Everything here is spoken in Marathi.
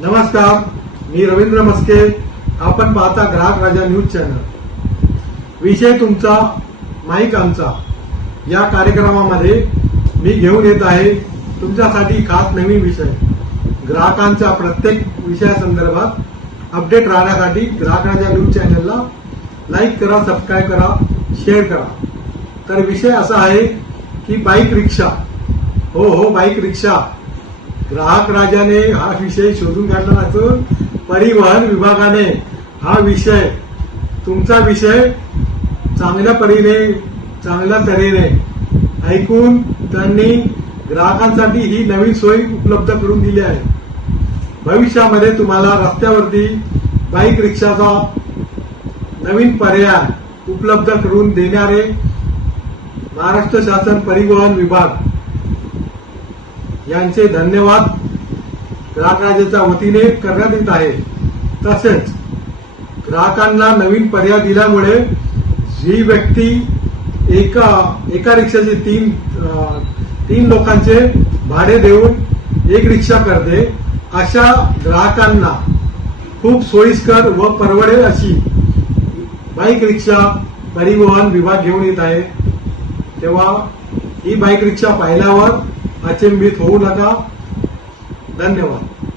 नमस्कार मी रवींद्र मस्के. आपण पाहता ग्राहक राजा न्यूज चॅनल. विषय तुमचा माईक आमचा. या कार्यक्रमामध्ये मी घेऊन येत आहे तुमच्यासाठी खास नवीन विषय. ग्राहकांच्या प्रत्येक विषयासंदर्भात अपडेट राहण्यासाठी ग्राहक राजा न्यूज चॅनलला लाईक करा सबस्क्राईब करा शेअर करा. तर विषय असा आहे की बाईक रिक्षा हो हो बाईक रिक्षा ग्राहक राजाने हा विषय शोधून काढला नसून परिवहन विभागाने हा विषय तुमचा विषय चांगल्या परीने चांगल्या तऱ्हेने ऐकून त्यांनी ग्राहकांसाठी ही नवीन सोय उपलब्ध करून दिली आहे. भविष्यामध्ये तुम्हाला रस्त्यावरती बाईक रिक्षाचा नवीन पर्याय उपलब्ध करून देणारे महाराष्ट्र शासन परिवहन विभाग यांचे धन्यवाद ग्राहक राजाच्या वतीने करण्यात येत आहे. तसेच ग्राहकांना नवीन पर्याय दिल्यामुळे जी व्यक्ती एका एका रिक्षाचे तीन तीन लोकांचे भाडे देऊन एक रिक्षा करते अशा ग्राहकांना खूप सोयीस्कर व परवडेल अशी बाईक रिक्षा परिवहन विभाग घेऊन येत आहे. तेव्हा ही बाईक रिक्षा पाहिल्यावर अचंबित होऊ नका. धन्यवाद.